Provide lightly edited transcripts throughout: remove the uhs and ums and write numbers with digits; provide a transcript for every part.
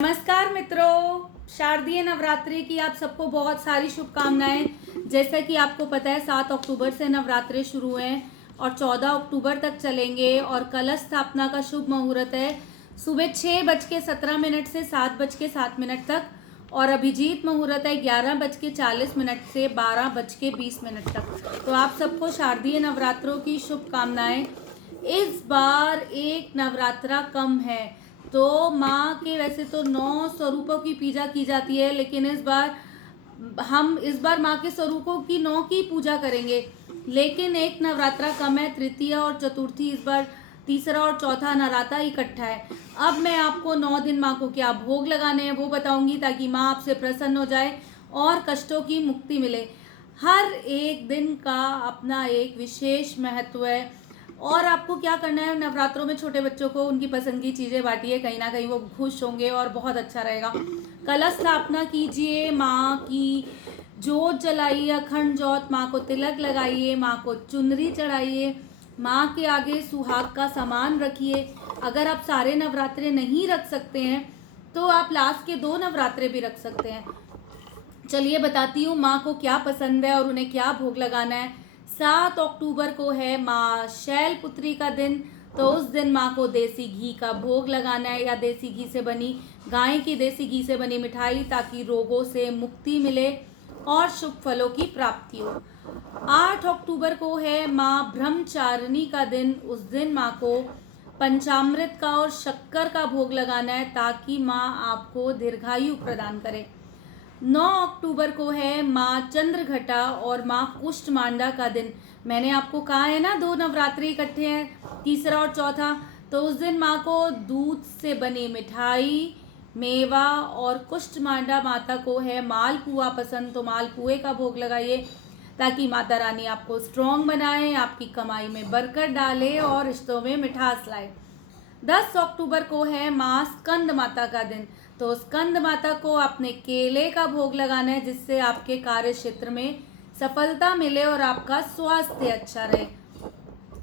नमस्कार मित्रों, शारदीय नवरात्रि की आप सबको बहुत सारी शुभकामनाएं। जैसा कि आपको पता है 7 अक्टूबर से नवरात्रे शुरू हैं और 14 अक्टूबर तक चलेंगे और कलश स्थापना का शुभ मुहूर्त है सुबह 6:17 से 7:07 तक और अभिजीत मुहूर्त है 11:40 से 12:20 तक। तो आप सबको शारदीय नवरात्रों की शुभकामनाएं। इस बार एक नवरात्रा कम है तो माँ के वैसे तो 9 स्वरूपों की पूजा की जाती है, लेकिन इस बार माँ के स्वरूपों की 9 की पूजा करेंगे, लेकिन एक नवरात्रा कम है। तृतीय और चतुर्थी इस बार तीसरा और चौथा नवरात्रा इकट्ठा है। अब मैं आपको 9 दिन माँ को क्या भोग लगाने हैं वो बताऊंगी, ताकि माँ आपसे प्रसन्न हो जाए और कष्टों की मुक्ति मिले। हर एक दिन का अपना एक विशेष महत्व है और आपको क्या करना है, नवरात्रों में छोटे बच्चों को उनकी पसंद की चीज़ें बांटिए, कहीं ना कहीं वो खुश होंगे और बहुत अच्छा रहेगा। कलश स्थापना कीजिए, माँ की जोत जलाइए, अखंड जोत, माँ को तिलक लगाइए, माँ को चुनरी चढ़ाइए, माँ के आगे सुहाग का सामान रखिए। अगर आप सारे नवरात्रे नहीं रख सकते हैं तो आप लास्ट के 2 नवरात्रे भी रख सकते हैं। चलिए बताती हूँ माँ को क्या पसंद है और उन्हें क्या भोग लगाना है। 7 अक्टूबर को है माँ शैलपुत्री का दिन, तो उस दिन माँ को देसी घी का भोग लगाना है या देसी घी से बनी, गाय की देसी घी से बनी मिठाई, ताकि रोगों से मुक्ति मिले और शुभ फलों की प्राप्ति हो। 8 अक्टूबर को है माँ ब्रह्मचारिणी का दिन, उस दिन माँ को पंचामृत का और शक्कर का भोग लगाना है, ताकि माँ आपको दीर्घायु प्रदान करे। 9 अक्टूबर को है माँ चंद्रघटा और माँ कुष्ठमांडा का दिन। मैंने आपको कहा है ना 2 नवरात्रि इकट्ठे हैं, तीसरा और चौथा, तो उस दिन माँ को दूध से बनी मिठाई, मेवा और कुष्ठमांडा माता को है मालपुआ पसंद, तो मालपुए का भोग लगाइए, ताकि माता रानी आपको स्ट्रॉन्ग बनाए, आपकी कमाई में बरकत डाले और रिश्तों में मिठास लाए। 10 अक्टूबर को है माँ स्कंद माता का दिन, तो स्कंद माता को अपने केले का भोग लगाना है, जिससे आपके कार्य क्षेत्र में सफलता मिले और आपका स्वास्थ्य अच्छा रहे।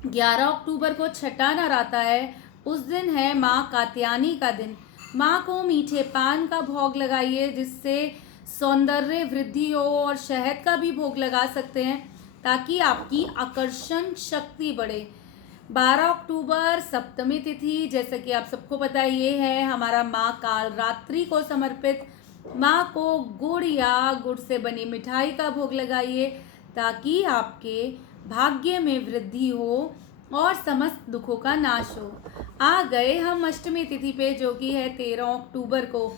11 अक्टूबर को छठा नवरात्रा है, उस दिन है माँ कात्यायनी का दिन। माँ को मीठे पान का भोग लगाइए, जिससे सौंदर्य वृद्धि हो, और शहद का भी भोग लगा सकते हैं, ताकि आपकी आकर्षण शक्ति बढ़े। 12 अक्टूबर सप्तमी तिथि, जैसे कि आप सबको पता है, ये है हमारा माँ काल रात्रि को समर्पित। माँ को गुड़ या गुड़ से बनी मिठाई का भोग लगाइए, ताकि आपके भाग्य में वृद्धि हो और समस्त दुखों का नाश हो। आ गए हम अष्टमी तिथि पे, जो कि है 13 अक्टूबर को।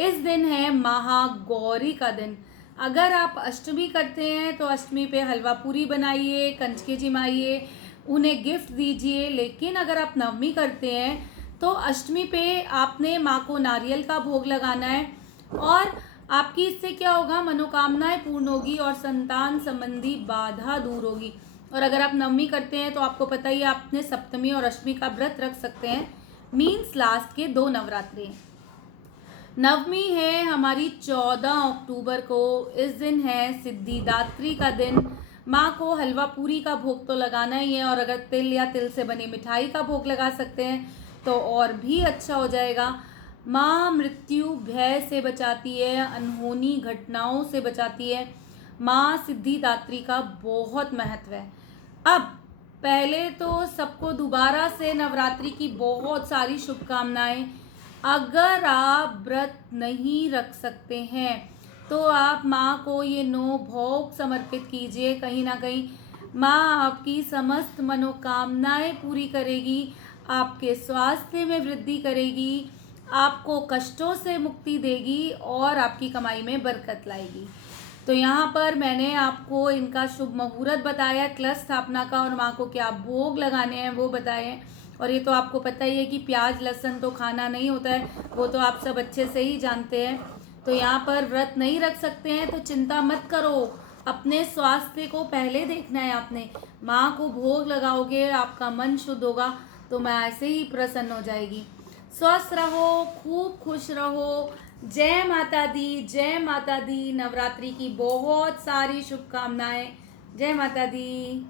इस दिन है महागौरी का दिन। अगर आप अष्टमी करते हैं तो अष्टमी पे हलवा पूरी बनाइए, कंजके जिमाइए, उन्हें गिफ्ट दीजिए। लेकिन अगर आप नवमी करते हैं तो अष्टमी पे आपने माँ को नारियल का भोग लगाना है, और आपकी इससे क्या होगा, मनोकामनाएं पूर्ण होगी और संतान संबंधी बाधा दूर होगी। और अगर आप नवमी करते हैं तो आपको पता ही है, आपने सप्तमी और अष्टमी का व्रत रख सकते हैं, मीन्स लास्ट के 2 नवरात्रि। नवमी है हमारी 14 अक्टूबर को, इस दिन है सिद्धिदात्री का दिन। माँ को हलवा पूरी का भोग तो लगाना ही है, और अगर तिल या तिल से बनी मिठाई का भोग लगा सकते हैं तो और भी अच्छा हो जाएगा। माँ मृत्यु भय से बचाती है, अनहोनी घटनाओं से बचाती है। माँ सिद्धिदात्री का बहुत महत्व है। अब पहले तो सबको दोबारा से नवरात्रि की बहुत सारी शुभकामनाएं। अगर आप व्रत नहीं रख सकते हैं तो आप माँ को ये 9 भोग समर्पित कीजिए। कहीं ना कहीं माँ आपकी समस्त मनोकामनाएं पूरी करेगी, आपके स्वास्थ्य में वृद्धि करेगी, आपको कष्टों से मुक्ति देगी और आपकी कमाई में बरकत लाएगी। तो यहाँ पर मैंने आपको इनका शुभ मुहूर्त बताया, कलश स्थापना का, और माँ को क्या भोग लगाने हैं वो बताए हैं। और ये तो आपको पता ही है कि प्याज लहसुन तो खाना नहीं होता है, वो तो आप सब अच्छे से ही जानते हैं। तो यहाँ पर व्रत नहीं रख सकते हैं तो चिंता मत करो, अपने स्वास्थ्य को पहले देखना है आपने। माँ को भोग लगाओगे, आपका मन शुद्ध होगा तो माँ ऐसे ही प्रसन्न हो जाएगी। स्वस्थ रहो, खूब खुश रहो। जय माता दी, जय माता दी। नवरात्रि की बहुत सारी शुभकामनाएं। जय माता दी।